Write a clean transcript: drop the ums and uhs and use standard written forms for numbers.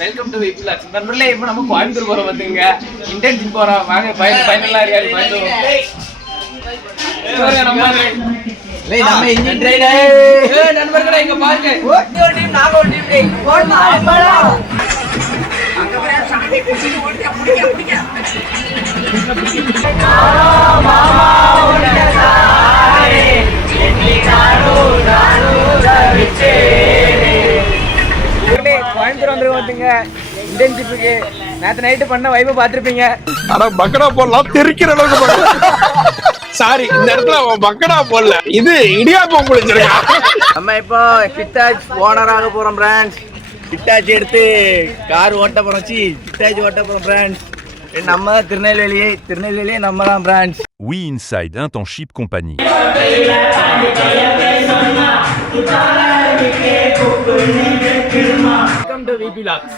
Welcome to விபிலாக்ஸ் நண்பர்களே. இப்போ நம்ம கோயம்புத்தூர் போறோம் பாத்துங்க. இன்டர்ன்ஷிப் போறோம். வாங்க ஃபைனலா யாரு கோயம்புத்தூர் நம்ம இன்ஜின் ட்ரைனர் நண்பர்களே இங்க பாருங்க. ஒரு டீம் நாங்க ஒரு டீம் டேய் போடா போடா. அங்க போய் சாமி பிடிச்சு ஓடியா புடிங்க. மாமா ஓடதாரே எண்ணி நானோ ரவிச்சேரே. கோயம்புத்தூர் வந்துருக்கோம் பாத்துங்க இன்டர்ன்ஷிப்புக்கு. நேற்று நைட்டு பண்ண வைபை பார்த்துருப்பீங்க. ஆனா பக்கடா போடலாம் தெரிக்கிற அளவுக்கு. சாரி, இந்த இடத்துல பக்கடா போடல, இது இடியாப்பம் குளிச்சிருக்கா. நம்ம இப்போ ஹிட்டாச் ஓனராக போறோம் பிரான்ச். ஹிட்டாச் எடுத்து கார் ஓட்ட போறோம். ஹிட்டாச் ஓட்ட போறோம் பிரான்ச். நம்ம திருநெல்வேலியே நம்ம தான் branch. Oui Inside Internship Company. Welcome to விபிலாக்ஸ்.